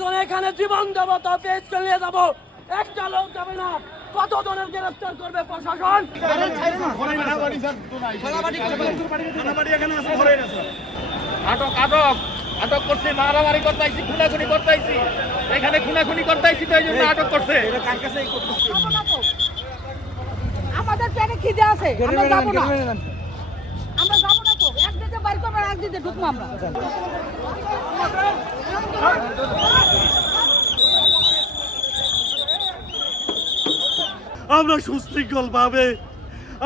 জন এখানে জীবন দেবো, তো পেজকে নিয়ে যাবো, একটা লোক যাবে না। কত জনের গ্রেফতার করবে প্রশাসন? আটক আটক আটক করছে, মারামারি করতেছি, খুনাখুনি করতেছি, এখানে খুনাখুনি করতেছি, তো এই জন্য আটক করছে। আমাদের পেটে খিদে আছে, আমরা যাবো না, আমরা যাবো না তো। একদিকে বাড়ি করবো, একদিকে ঢুকবো আমরা। আমরা সুশৃঙ্খল ভাবে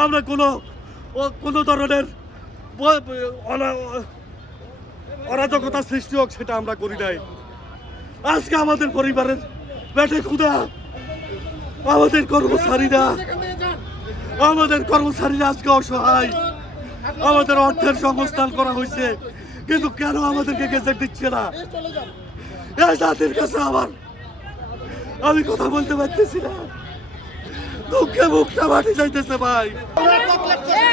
আমরা কোনো ধরনের অরাজকতা সৃষ্টি হোক সেটা আমরা করি নাই। আজকে আমাদের পরিবারের পেটে ক্ষুধা, আমাদের কর্মচারীরা আজকে অসহায়, আমাদের অর্থের সংস্থান করা হয়েছে, কিন্তু কেন আমাদেরকে গেজেট দিচ্ছে না? এই জাতির কাছে আমি কথা বলতে পারতেছি না, দুঃখে মুখটা মাটি যাইতেছে ভাই।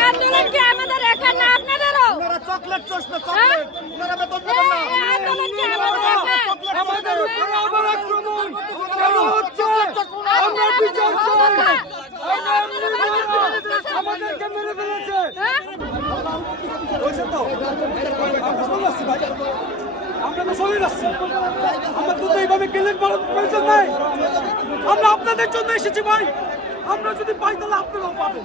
আন্দোলন কি আমাদের একা না, আপনাদেরও? চকলেট চষবে, চকলেট ওনারা বেতন দেবেন না। আন্দোলন কি আমাদের একা? আমাদের উপরে আবার আক্রমণ কেন হচ্ছে? আমরা বিচার চাই। আমাদেরকে মেরে ফেলেছে। আমরা তো চলে যাচ্ছি, আমরা তো এইভাবে গেলেন বলার প্রয়োজন নাই। আমরা আপনাদের জন্য এসেছি ভাই, আমরা যদি পাই তাহলে আপনারাও পাবেন।